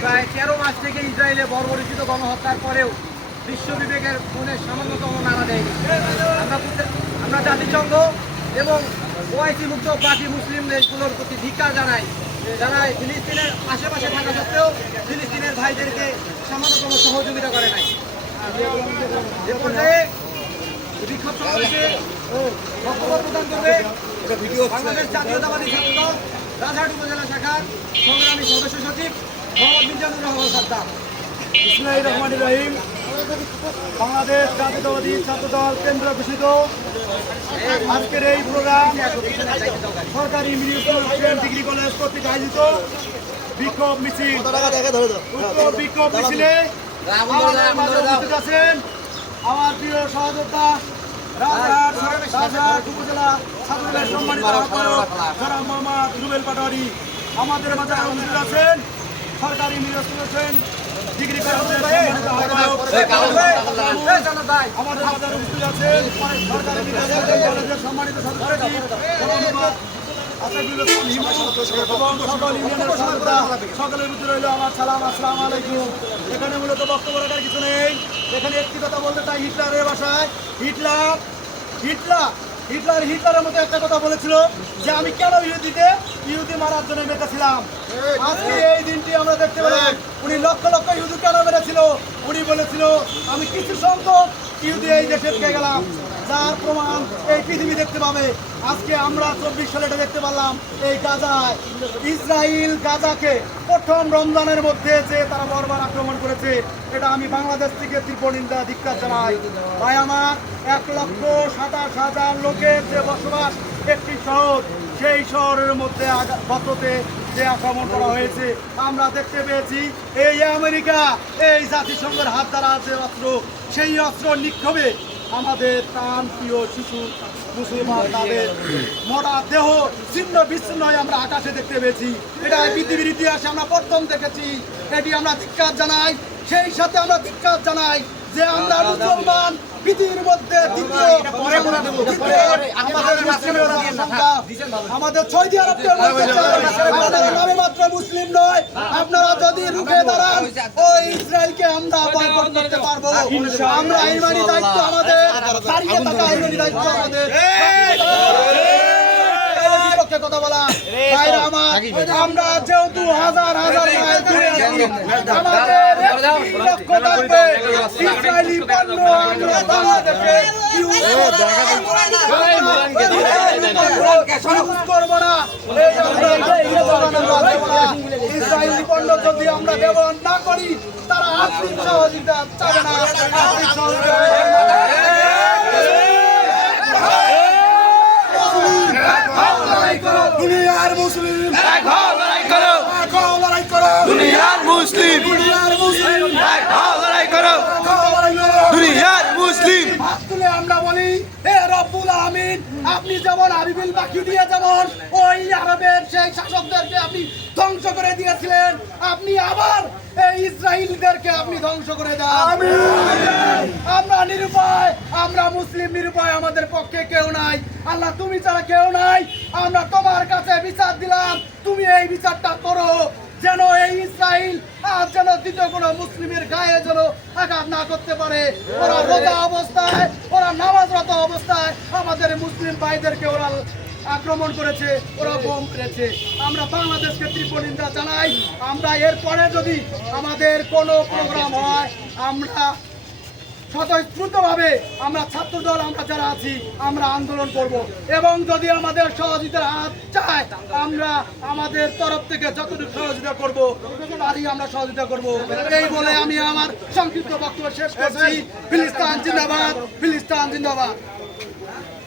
প্রায় তেরো মাস থেকে ইসরায়েলে বর্বরিচিত গণহত্যার পরেও বিশ্ব বিবেকের মনে সামান্যতম নাড়া দেয়নি আমরা আমরা জাতিসংঘ এবং ওআইসি মুক্ত বাকি মুসলিম দেশগুলোর প্রতি ধিক্কার জানাই যারা ফিলিস্তিনের আশেপাশে থাকা সত্ত্বেও ফিলিস্তিনের ভাইদেরকে সামান্যতম সহযোগিতা করে নাই। এ পর্যায়ে বিক্ষোভ সমাবেশে বক্তব্য প্রদান করবে বাংলাদেশ জাতীয়তাবাদী ছাত্র রাজহাট উপজেলা শাখার সংগ্রামী সদস্য সচিব ইসমাইল রহমান রহিম। বাংলাদেশ জাতীয়তাবাদী ছাত্র কেন্দ্র ঘোষিত। আজকের এই প্রোগ্রাম ডিগ্রি কলেজ কর্তৃক আয়োজিত। বিক্ষোভ মিছিল। বিক্ষোভ মিছিলে আছেন। আমার প্রিয় সহযোদ্ধা, রাজহাট রাজহাট উপজেলা ছাত্রদলের সম্মানিত মোহাম্মদ রুবেল পাটোয়ারি, আমাদের মাঝে উপস্থিত আছেন। সরকারি স্কুল ডিগ্রি আমাদের উপস্থিত আছেন সরকারি কলেজের সম্মানিত সকলের ভিতরে রইল আমার সালাম আসসালামু আলাইকুম এখানে মূলত বক্তব্য রাখার কিছু নেই এখানে একটি কথা বলতে চাই হিটলারের ভাষায় হিটলার হিটলার হিটলার হিটলারের মতো একটা কথা বলেছিল যে আমি কেন ইহুদিতে ইহুদি মারার জন্য মেতেছিলাম আজকে এই। দিনটি আমরা দেখতে পেলাম। উনি লক্ষ লক্ষ ইহুদি কেন মেরেছিল? উনি বলেছিল আমি কিছু সংখ্যক ইহুদি এই দেশে গেলাম। যার প্রমাণ এই পৃথিবী দেখতে পাবে। আজকে আমরা চব্বিশ সালে এটা দেখতে পারলাম, এই গাজায় ইসরায়েল গাজাকে প্রথম রমজানের মধ্যে যে তারা বরবার আক্রমণ করেছে, এটা আমি বাংলাদেশ থেকে তীব্র নিন্দা জানাই। ভাই, আমার এক লক্ষ সাতাশ হাজার লোকের যে বসবাস একটি শহর, সেই শহরের মধ্যে গততে যে আক্রমণ করা হয়েছে, আমরা দেখতে পেয়েছি, এই আমেরিকা, এই জাতিসংঘের হাত দ্বারা যে অস্ত্র, সেই অস্ত্র নিক্ষোভে আমাদের প্রাণ প্রিয় শিশু মুসলমান তাদের মোটা দেহ, ছিন্ন বিচ্ছিন্ন হয়ে আমরা আকাশে দেখতে পেয়েছি। এটা পৃথিবীর ইতিহাসে আমরা প্রথম দেখেছি। এটি আমরা ধিক্কার জানাই। সেই সাথে আমরা ধিক্কার জানাই যে আমরা মুসলমান, পৃথিবীর মধ্যে দ্বিতীয় আমাদের আমাদের নামে আমরা বয়কট করতে পারব আমরা আইনমানি দায়িত্ব আমাদের দাঁড়িয়ে থাকা আইনমানি দায়িত্ব আমাদের কথা বলা আমার আমরা যেহেতু হাজার হাজার মাইল দূরে আমাদের লক্ষ্য থাকবে ইসরায়েলি পণ্য আমরা বাংলাদেশে ইউজ করব না। এই আমরা ইসরায়েলি পণ্য যদি আমরা ব্যবহার না করি তারা আর্থিক সহযোগিতা চাবে না। আর্থিক সহযোগিতা মুসলিম। এক হও লড়াই করো এখন লড়াই করো দুনিয়ার মুসলিম দুনিয়ার মুসলিম এক হও লড়াই করো এখন লড়াই করো দুনিয়ার মুসলিম হাত তুলে আমরা বলি হে আমিন আপনি যেমন আবিবিল বাকি দিয়ে যেমন ওই আরবের সেই শাসকদেরকে আপনি ধ্বংস করে দিয়েছিলেন, আপনি আবার এই ইসরায়েলদেরকে আপনি ধ্বংস করে দেন। আমরা নিরুপায়, আমরা মুসলিম নিরুপায়, আমাদের পক্ষে কেউ নাই। আল্লাহ, তুমি ছাড়া কেউ নাই। আমরা তোমার কাছে বিচার দিলাম। তুমি এই বিচারটা করো, যেন এই ইসরায়েল আর যেন দ্বিতীয় কোনো মুসলিমের গায়ে যেন আঘাত না করতে পারে। ওরা রোজা অবস্থায় আমাদের মুসলিম ভাইদেরকে ওরা আক্রমণ করেছে ওরা বোম করেছে আমরা বাংলাদেশকে তীব্র নিন্দা জানাই। আমরা এরপরে যদি আমাদের কোনো প্রোগ্রাম হয় আমরা স্বতঃস্ফূর্তভাবে আমরা ছাত্র দল আমরা যারা আছি আমরা আন্দোলন করব। এবং যদি আমাদের সহযোগিতার হাত চায় আমরা আমাদের তরফ থেকে যতটুকু সহযোগিতা করব তারই আমরা সহযোগিতা করব। এই বলে আমি আমার সংক্ষিপ্ত বক্তব্য শেষ করছি। ফিলিস্তান জিন্দাবাদ ফিলিস্তান জিন্দাবাদ।